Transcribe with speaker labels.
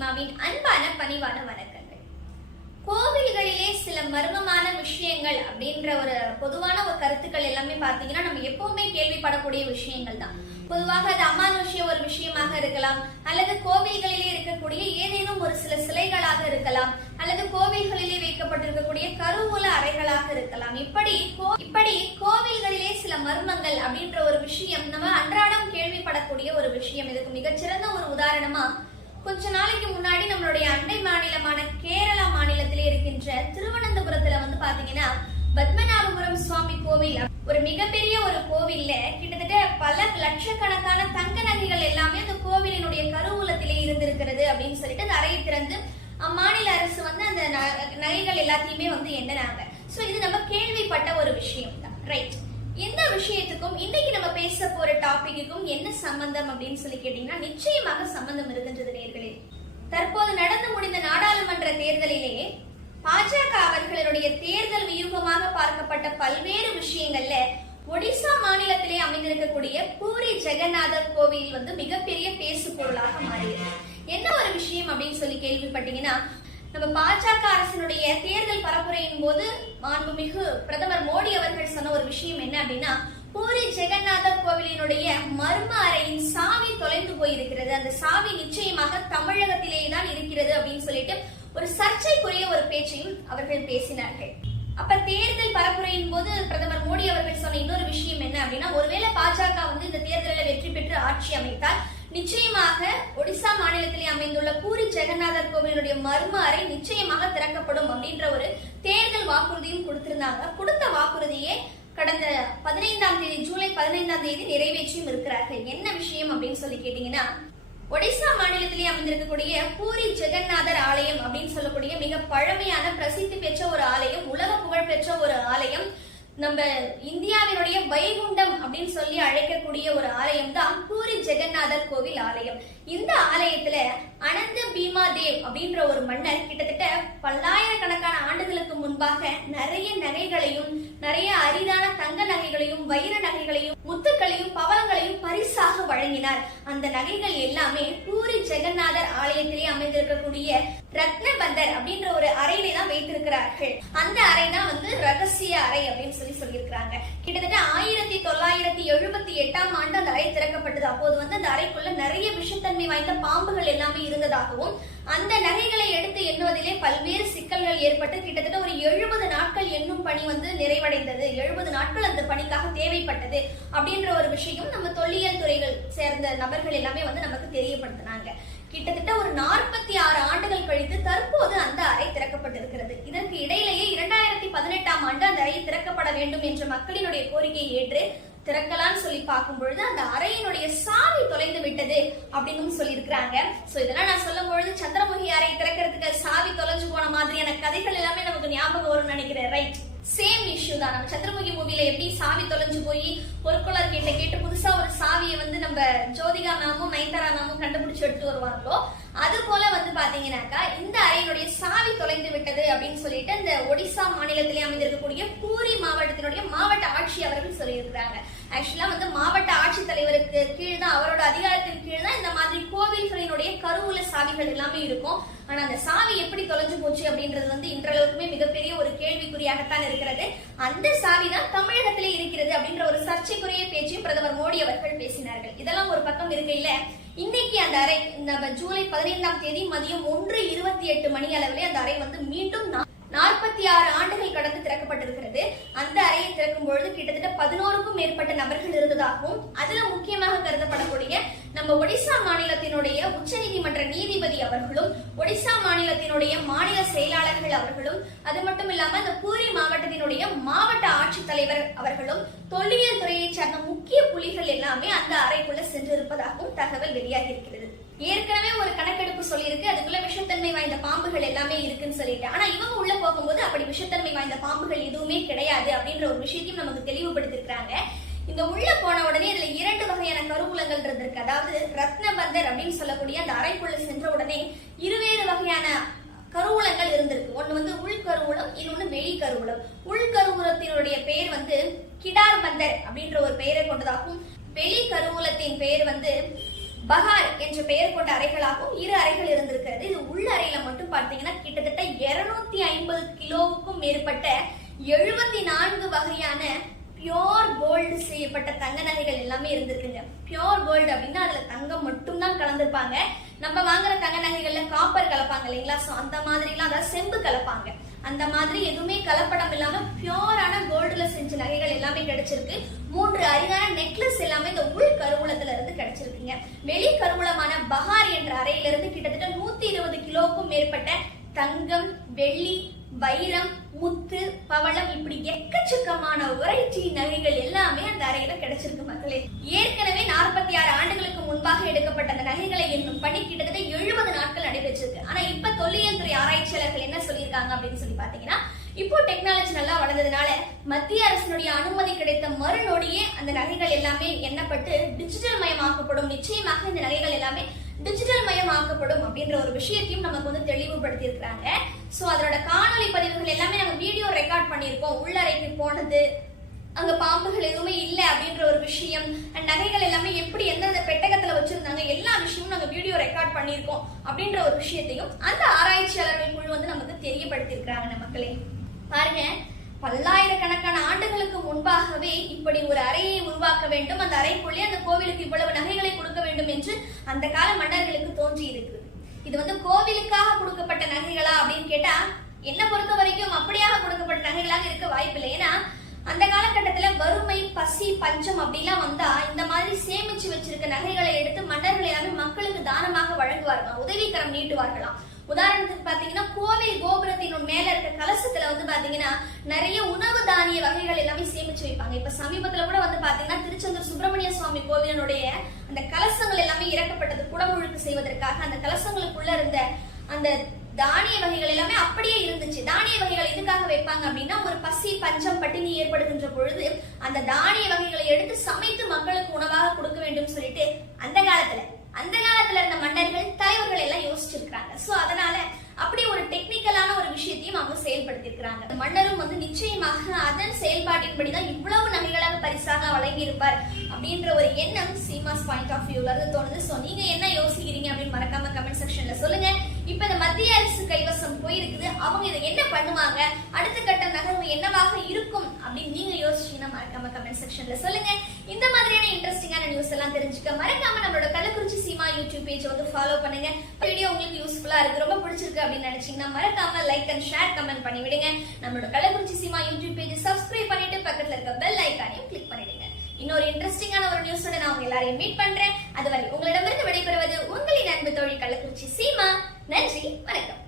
Speaker 1: சினிமாவின் அன்பான பணிவான வணக்கங்கள். கோவில்களிலே சில மர்மமான விஷயங்கள் அப்படின்ற ஒரு பொதுவான ஒரு கருத்துக்கள் எல்லாமே பார்த்தீங்கன்னா நம்ம எப்பவுமே கேள்விப்படக்கூடிய விஷயங்கள் தான். பொதுவாக அது அமானுஷ்ய ஒரு விஷயமாக இருக்கலாம் அல்லது கோவில்களிலே இருக்கக்கூடிய ஏதேனும் ஒரு சில சிலைகளாக இருக்கலாம் அல்லது கோவில்களிலே வைக்கப்பட்டிருக்கக்கூடிய கருவூல அறைகளாக இருக்கலாம். இப்படி கோ- இப்படி கோவில்களிலே சில மர்மங்கள் அப்படின்ற ஒரு விஷயம் நம்ம அன்றாடம் கேள்விப்படக்கூடிய ஒரு விஷயம். இதுக்கு மிகச்சிறந்த ஒரு உதாரணமா கொஞ்ச நாளைக்கு முன்னாடி நம்மளுடைய அண்டை மாநிலமான கேரளா மாநிலத்திலே இருக்கின்ற திருவனந்தபுரத்துல வந்து பாத்தீங்கன்னா பத்மநாபபுரம் சுவாமி கோவில். ஒரு மிகப்பெரிய ஒரு கோவில்ல கிட்டத்தட்ட பல லட்சக்கணக்கான தங்க நகைகள் எல்லாமே அந்த கோவிலினுடைய கருவூலத்திலே இருந்திருக்கிறது அப்படின்னு சொல்லிட்டு அந்த அறையை திறந்து அம்மாநில அரசு வந்து அந்த ந- நகைகள் எல்லாத்தையுமே வந்து எண்ணினாங்க. சோ இது நம்ம கேள்விப்பட்ட ஒரு விஷயம் தான் ரைட் எந்த விஷயத்துக்கும் இன்னைக்கு நம்ம பேச போற டாபிக்குக்கும் என்ன சம்பந்தம் அப்படின்னு சொல்லி கேட்டீங்கன்னா நிச்சயமாக சம்பந்தம் இருக்கின்றது நேர்களே. தற்போது நடந்து முடிந்த நாடாளுமன்ற தேர்தலிலே பாஜக அவர்களுடைய தேர்தல் வியூகமாக பார்க்கப்பட்ட பல்வேறு விஷயங்கள்ல ஒடிசா மாநிலத்திலே அமைந்திருக்கக்கூடிய பூரி ஜெகநாதர் கோவில் வந்து மிகப்பெரிய பேசு பொருளாக மாறியது. என்ன ஒரு விஷயம் அப்படின்னு சொல்லி கேள்விப்பட்டீங்கன்னா நம்ம பாஜக அரசினுடைய தேர்தல் பரப்புரையின் போது மாண்புமிகு பிரதமர் மோடி அவர்கள் சொன்ன ஒரு விஷயம் என்ன அப்படின்னா பூரி ஜெகநாதர் கோவிலினுடைய மர்ம அறையின் சாவி தொலைந்து போயிருக்கிறது. அந்த சாவி நிச்சயமாக தமிழகத்திலேயே தான் இருக்கிறது அப்படின்னு சொல்லிட்டு ஒரு சர்ச்சைக்குரிய ஒரு பேச்சையும் அவர்கள் பேசினார்கள். அப்ப தேர்தல் பரப்புரையின் போது பிரதமர் மோடி அவர்கள் சொன்ன இன்னொரு விஷயம் என்ன அப்படின்னா ஒருவேளை பாஜக வந்து இந்த தேர்தலில் வெற்றி பெற்று ஆட்சி அமைத்தால் நிச்சயமாக ஒடிசா மாநிலத்திலே அமைந்துள்ள பூரி ஜெகநாதர் கோவிலுடைய மர்ம அறை நிச்சயமாக திறக்கப்படும் அப்படின்ற ஒரு தேர்தல் வாக்குறுதியும் கொடுத்திருந்தாங்க. கொடுத்த வாக்குறுதியே கடந்த பதினைந்தாம் தேதி ஜூலை பதினைந்தாம் தேதி நிறைவேற்றியும் இருக்கிறார்கள். என்ன விஷயம் அப்படின்னு சொல்லி கேட்டீங்கன்னா ஒடிசா மாநிலத்திலே அமைந்திருக்கக்கூடிய பூரி ஜெகநாதர் ஆலயம் அப்படின்னு சொல்லக்கூடிய மிக பழமையான பிரசித்தி பெற்ற ஒரு ஆலயம் உலக புகழ் பெற்ற ஒரு ஆலயம் நம்ம இந்தியாவினுடைய வைகுண்டம் அப்படின்னு சொல்லி அழைக்கக்கூடிய ஒரு ஆலயம் தான் பூரி ஜெகநாதர் கோவில் ஆலயம். இந்த ஆலயத்துல அனந்த பீமா தேவ் அப்படின்ற ஒரு மன்னர் கிட்டத்தட்ட பல்லாயிரக்கணக்கான ஆண்டுகளுக்கு முன்பாக நிறைய நகைகளையும் நிறைய அரிதான தங்க நகைகளையும் வைர நகைகளையும் முத்துக்களையும் பவளங்களையும் பரிசாக வழங்கினார். அந்த நகைகள் எல்லாமே பூரி ஜெகநாத ஆலயத்திலே அமைந்திருக்கக்கூடிய ரத்னபந்தர் அப்படின்ற ஒரு அறையிலே தான் வைத்திருக்கிறார்கள். அந்த அறை தான் வந்து ரகசிய அறை அப்படின்னு சொல்லி சொல்லியிருக்கிறாங்க. கிட்டத்தட்ட ஆயிரத்தி தொள்ளாயிரத்தி எழுபத்தி எட்டாம் ஆண்டு அந்த அறை திறக்கப்பட்டது. அப்போது வந்து அந்த அறைக்குள்ள நிறைய விஷத்தன்மை வாய்ந்த பாம்புகள் எல்லாமே இருந்ததாகவும் அந்த நகைகளை எடுத்து எண்ணுவதிலே பல்வேறு சிக்கல்கள் ஏற்பட்டு கிட்டத்தட்ட ஒரு எழுபது நாட்கள் எண்ணும் பணி வந்து நிறைவடைந்தது. எழுபது நாட்கள் அந்த பணிக்காக தேவைப்பட்டது அப்படின்ற ஒரு விஷயம் நம்ம தொல்லியல் துறைகள் சேர்ந்த நபர்கள் எல்லாமே வந்து நமக்கு தெரியப்படுத்தினாங்க. கிட்டத்தட்ட ஒரு நாற்பத்தி ஆறு ஆண்டுகள் கழித்து தற்போது அந்த அறை திறக்கப்பட்டிருக்கிறது. இதற்கு இடையிலேயே இரண்டாயிரத்தி பதினெட்டாம் ஆண்டு அந்த அறை திறக்கப்பட வேண்டும் என்ற மக்களினுடைய கோரிக்கையை ஏற்று திறக்கலாம்னு சொல்லி பார்க்கும் பொழுது அந்த அறையினுடைய சாவி தொலைந்து விட்டது அப்படின்னு சொல்லியிருக்கிறாங்க. சோ இதெல்லாம் நான் சொல்லும் திறக்கிறதுக்கு சாவி தொலைஞ்சு போன மாதிரியான கதைகள் எல்லாமே நமக்கு ஞாபகம் வரும்னு நினைக்கிறேன் ரைட் சேம் இஷ்யூ தான். நம்ம சந்திரமுகி மூவில எப்படி சாவி தொலைஞ்சு போய் பொற்கொள்ளர் கிட்ட கேட்டு புதுசா ஒரு சாவியை வந்து நம்ம ஜோதிகா நாமும் நயன்தாரா நாமும் கண்டுபிடிச்சு எடுத்து வருவாங்களோ அது போல வந்து பாத்தீங்கன்னாக்கா இந்த அறையினுடைய சாவி தொலைந்து விட்டது அப்படின்னு சொல்லிட்டு இந்த ஒடிசா மாநிலத்திலே அமைந்திருக்கக்கூடிய பூரி மாவட்டத்தினுடைய மாவட்ட ஆட்சி அவர்கள் சொல்லியிருக்கிறாங்க. ஆக்சுவலா வந்து மாவட்ட ஆட்சித்தலைவருக்கு கீழ் தான் அவரோட அதிகாரத்தின் கீழ் தான் இந்த மாதிரி கோவில்களினுடைய கருவூல சாவிகள் எல்லாமே இருக்கும். ஆனா அந்த சாவி எப்படி தொலைஞ்சு போச்சு அப்படின்றது வந்து இன்றளவுக்குமே மிகப்பெரிய ஒரு கேள்விக்குறியாகத்தான் இருக்கிறது. அந்த சாவி தான் தமிழகத்திலே இருக்கிறது அப்படின்ற ஒரு சர்ச்சைக்குரிய பேச்சையும் பிரதமர் மோடி அவர்கள் பேசினார்கள். இதெல்லாம் ஒரு பக்கம் இருக்கையில இன்னைக்கு அந்த அறை நம்ம ஜூலை பதினைந்தாம் தேதி மதியம் ஒன்று இருபத்தி எட்டு மணி அளவிலே அந்த அறை வந்து மீண்டும் நா- நாற்பத்தி ஆறு ஆண்டுகள் கடந்து திறக்கப்பட்டிருக்கிறது. அந்த அறையை திறக்கும் பொழுது கிட்டத்தட்ட பதினோருக்கும் மேற்பட்ட நபர்கள் இருந்ததாகவும் அதுல முக்கியமாக கருதப்படக்கூடிய நம்ம ஒடிசா மாநிலத்தினுடைய உச்சநீதிமன்ற நீதிபதி அவர்களும் ஒடிசா மாநிலத்தினுடைய மாநில செயலாளர்கள் அவர்களும் அது மட்டும் இல்லாம இந்த பூரி மாவட்டத்தினுடைய மாவட்ட ஆட்சித்தலைவர் அவர்களும் தொல்லியல் துறையைச் சார்ந்த முக்கிய புலிகள் எல்லாமே அந்த அறைக்குள்ள சென்றிருப்பதாகவும் தகவல் வெளியாகி இருக்கிறது. ஏற்கனவே ஒரு கணக்கெடுப்பு சொல்லியிருக்கு. அதுக்குள்ள விஷத்தன்மை வாய்ந்த பாம்புகள் எல்லாமே இருக்குன்னு சொல்லிட்டு. ஆனா இவங்க உள்ள போகும்போது அப்படி விஷத்தன்மை வாய்ந்த பாம்புகள் எதுவுமே கிடையாது அப்படின்ற ஒரு விஷயத்தையும் நமக்கு தெளிவுபடுத்திருக்காங்க இந்த உள்ள போன உடனே இதுல இரண்டு வகையான கருவூலங்கள் இருந்திருக்கு அதாவது ரத்னபந்தர் அப்படின்னு சொல்லக்கூடிய அந்த அறைக்குள்ள சென்ற உடனே இருவேறு வகையான கருவூலங்கள் இருந்திருக்கு. ஒண்ணு வந்து உள் கருவூலம் இன்னொன்னு வெளி கருவூலம். உள் கருவூலத்தினுடைய பெயர் வந்து கிடார் பந்தர் அப்படின்ற ஒரு பெயரை கொண்டதாகவும் வெளி கருவூலத்தின் பெயர் வந்து பஹார் என்ற பெயர் கொண்ட அறைகளாகவும் இரு அறைகள் இருந்திருக்கிறது. இது உள்ள அறையில மட்டும் பார்த்தீங்கன்னா கிட்டத்தட்ட இருநூத்தி ஐம்பது கிலோவுக்கும் மேற்பட்ட எழுபத்தி நான்கு வகையான பியோர் கோல்டு செய்யப்பட்ட தங்க நகைகள் எல்லாமே இருந்திருக்குங்க. பியோர் கோல்டு அப்படின்னா அதுல தங்கம் மட்டும் தான் கலந்திருப்பாங்க. நம்ம வாங்குற தங்க நகைகள்ல காப்பர் கலப்பாங்க இல்லைங்களா? சோ அந்த மாதிரிலாம் அதாவது செம்பு கலப்பாங்க. அந்த மாதிரி எதுவுமே கலப்படம் இல்லாம பியோரான கோல்டுல செஞ்ச நகைகள் எல்லாமே கிடைச்சிருக்கு. மூன்று அரிதான நெக்லஸ் எல்லாமே இந்த உள் கருவூலத்துல இருந்து கிடைச்சிருக்குங்க. வெளி கருவூலமான பஹார் என்ற அறையில இருந்து கிட்டத்தட்ட நூத்தி இருபது கிலோவுக்கும் மேற்பட்ட தங்கம் வெள்ளி வைரம் முத்து பவளம் இப்படி எக்கச்சக்கமான உரைச்சி நகைகள் எல்லாமே அந்த அறையில கிடைச்சிருக்கு மக்களே. ஏற்கனவே நாற்பத்தி ஆறு ஆண்டுகளுக்கு முன்பாக எடுக்கப்பட்ட அந்த நகைகளை என்னும் பணி கிட்டத்தட்ட எழுபது நாட்கள் நடைபெற்றிருக்கு. ஆனா இப்ப தொல்லியல் என்ன அப்படின்னு சொல்லி பாத்தீங்கன்னா இப்போ டெக்னாலஜி நல்லா வளர்ந்ததுனால மத்திய அரசினுடைய அனுமதி கிடைத்த மறுநொடியே அந்த நகைகள் எல்லாமே எண்ணப்பட்டு டிஜிட்டல் மயமாக்கப்படும். நிச்சயமாக இந்த நகைகள் எல்லாமே டிஜிட்டல் மயமாக்கப்படும் அப்படின்ற ஒரு விஷயத்தையும் நமக்கு வந்து தெளிவுபடுத்தி இருக்கிறாங்க சோ அதோட காணொலி பதிவுகள் எல்லாமே நம்ம வீடியோ ரெக்கார்ட் பண்ணியிருக்கோம். உள்ளறைக்கு போனது அங்க பாம்புகள் எதுவுமே இல்ல அப்படின்ற ஒரு விஷயம் நகைகள் எல்லாமே எப்படி எந்தெந்த பெட்டகத்துல வச்சிருந்தாங்க எல்லா விஷயமும் நாங்க வீடியோ ரெக்கார்ட் பண்ணியிருக்கோம் அப்படின்ற ஒரு விஷயத்தையும் அந்த ஆராய்ச்சியாளர் தெரியப்படுத்தியிருக்கிறாங்க மக்களே. பாருங்க பல்லாயிரக்கணக்கான ஆண்டுகளுக்கு முன்பாகவே இப்படி ஒரு அறையை உருவாக்க வேண்டும். அந்த அறைக்குள்ளே அந்த கோவிலுக்கு இவ்வளவு நகைகளை கொடுக்க வேண்டும் என்று அந்த கால மன்னர்களுக்கு தோன்றி இருக்குது இது வந்து கோவிலுக்காக கொடுக்கப்பட்ட நகைகளா அப்படின்னு கேட்டா என்ன பொறுத்த வரைக்கும் அப்படியாக கொடுக்கப்பட்ட நகைகளாக இருக்க வாய்ப்பில்லை. ஏன்னா அந்த காலகட்டத்துல வறுமை பசி பஞ்சம் அப்படிலாம் வந்தா இந்த மாதிரி சேமிச்சு வச்சிருக்க நகைகளை எடுத்து மன்னர்கள் எல்லாமே மக்களுக்கு தானமாக வழங்குவார்களாம். உதவிக்கரம் நீட்டுவார்களாம். உதாரணத்துக்கு பாத்தீங்கன்னா கோவில் கோபுரத்தின் மேல இருக்க கலசத்துல வந்து பாத்தீங்கன்னா நிறைய உணவு தானிய வகைகள் எல்லாமே சேமிச்சு வைப்பாங்க. இப்ப சமீபத்துல கூட வந்து பாத்தீங்கன்னா திருச்செந்தூர் சுப்பிரமணிய சுவாமி கோவிலனுடைய அந்த கலசங்கள் எல்லாமே இறக்கப்பட்டது குடமுழுக்கு செய்வதற்காக அந்த கலசங்களுக்குள்ள இருந்த அந்த தானிய வகைகள் எல்லாமே அப்படியே இருந்துச்சு. தானிய வகைகள் எதுக்காக வைப்பாங்க அப்படின்னா ஒரு பசி பஞ்சம் பட்டினி ஏற்படுகின்ற பொழுது அந்த தானிய வகைகளை எடுத்து சமைத்து மக்களுக்கு உணவாக கொடுக்க வேண்டும் சொல்லிட்டு அந்த காலத்துல அந்த காலத்துல இருந்த மன்னர்கள் தலைவர்கள் எல்லாம் யோசிச்சிருக்காங்க சோ அதனால அப்படி ஒரு டெக்னிக்கலான ஒரு விஷயத்தையும் அவங்க செயல்படுத்தியிருக்கிறாங்க. மன்னரும் வந்து நிச்சயமாக அதன் செயல்பாட்டின்படி தான் இவ்வளவு நகைகளாக பரிசாக வழங்கி இருப்பார் அப்படின்ற ஒரு எண்ணம் சீமாஸ் பாயிண்ட் ஆஃப் வியூல இருந்து தோணுது. சோ நீங்க என்ன யோசிக்கிறீங்க அப்படின்னு மறக்காம கமெண்ட் செக்ஷன்ல சொல்லுங்க. இப்ப இந்த மத்திய அரசு கைவசம் போய் என்ன பண்ணுவாங்க? அடுத்த கட்ட நகர்வு என்னவாக இருக்கும்? அப்படின்னு நீங்க யோசிச்சீங்கன்னா மறக்காம கமெண்ட் செக்ஷன்ல சொல்லுங்க. இந்த மாதிரியான இன்ட்ரெஸ்டிங்கான நியூஸ் எல்லாம் தெரிஞ்சுக்க மறக்காம நம்மளோட கள்ளக்குறிச்சி சீமா யூடியூப் பேஜ் வந்து ஃபாலோ பண்ணுங்க. வீடியோ உங்களுக்கு யூஸ்ஃபுல்லா இருக்கு. ரொம்ப பிடிச்சிருக்கு அப்படின்னு நினைச்சீங்கன்னா மறக்காம லைக் அண்ட் ஷேர் கமெண்ட் பண்ணி விடுங்க நம்மளோட Kallakurichi Seema YouTube page subscribe பண்ணிட்டு பக்கத்துல இருக்க பெல் ஐக்கானையும் கிளிக் பண்ணிடுங்க. இன்னொரு இன்ட்ரெஸ்டிங்கான ஒரு நியூஸோட நான் உங்க எல்லாரையும் மீட் பண்றேன். அதுவரை உங்களிடமிருந்து விடைபெறுவது உங்களின் அன்பு தோழி கள்ளக்குறிச்சி சீமா. நன்றி வணக்கம்.